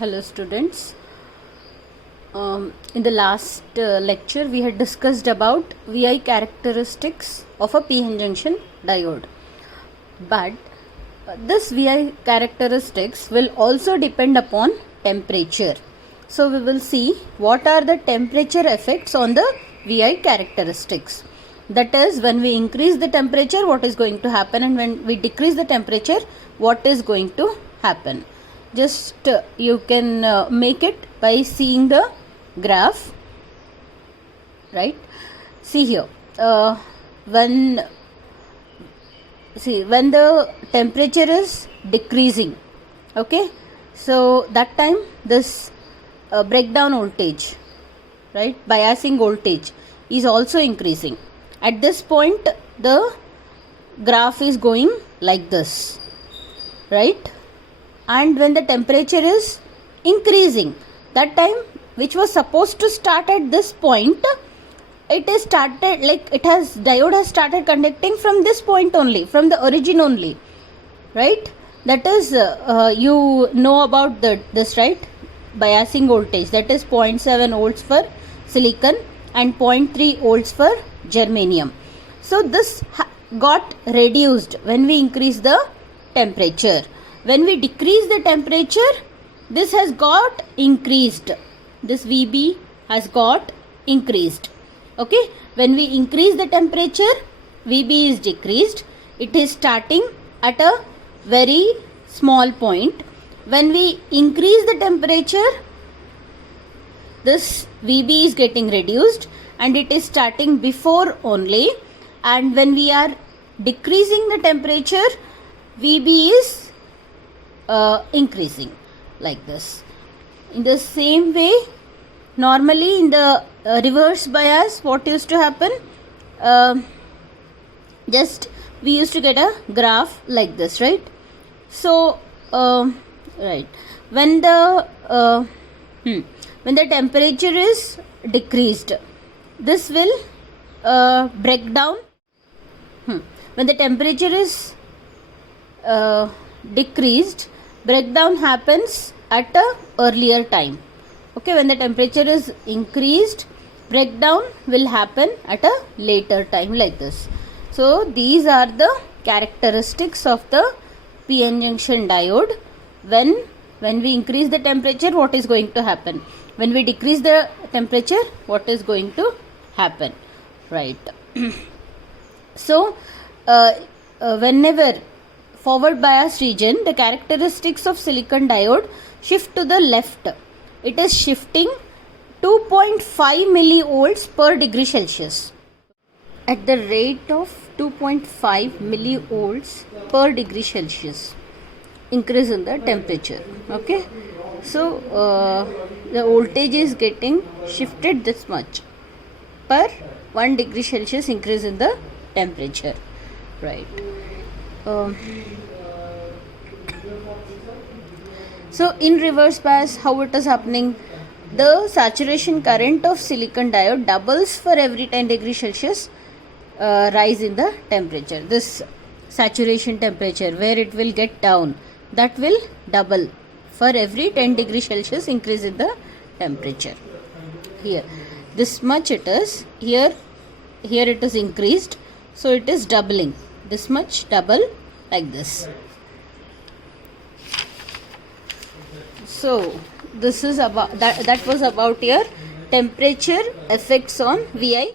Hello students. In the last lecture we had discussed about VI characteristics of a p-n junction diode, but this VI characteristics will also depend upon temperature. So we will see what are the temperature effects on the VI characteristics. That is, when we increase the temperature, what is going to happen, and when we decrease the temperature, what is going to happen. Just you can make it by seeing the graph, right? See here, when the temperature is decreasing, okay, so that time this breakdown voltage, right, biasing voltage is also increasing. At this point the graph is going like this, right? And when the temperature is increasing, that time which was supposed to start at this point, it is started, like diode has started conducting from this point only, from the origin only, right? That is you know about this, right? Biasing voltage, that is 0.7 volts for silicon and 0.3 volts for germanium. So this got reduced when we increase the temperature. When we decrease the temperature, this has got increased. This VB has got increased. Okay. When we increase the temperature, VB is decreased. It is starting at a very small point. When we increase the temperature, this VB is getting reduced and it is starting before only. And when we are decreasing the temperature, VB is increasing like this. In the same way, normally in the reverse bias, what used to happen, just we used to get a graph like this, right? So right, when the temperature is decreased, this will break down. When the temperature is decreased, breakdown happens at a earlier time. Okay, when the temperature is increased, breakdown will happen at a later time like this. So these are the characteristics of the p-n junction diode. When we increase the temperature, what is going to happen? When we decrease the temperature, what is going to happen, right? So whenever forward bias region, the characteristics of silicon diode shift to the left. It is shifting 2.5 millivolts per degree Celsius. At the rate of 2.5 millivolts per degree Celsius increase in the temperature. Okay, so the voltage is getting shifted this much per 1 degree Celsius increase in the temperature, right? So in reverse bias, how it is happening? The saturation current of silicon diode doubles for every 10 degree Celsius rise in the temperature. This saturation temperature where it will get down, that will double for every 10 degree Celsius increase in the temperature. Here this much it is, here it is increased, so it is doubling, this much double like this. So this is about that was about your temperature effects on VI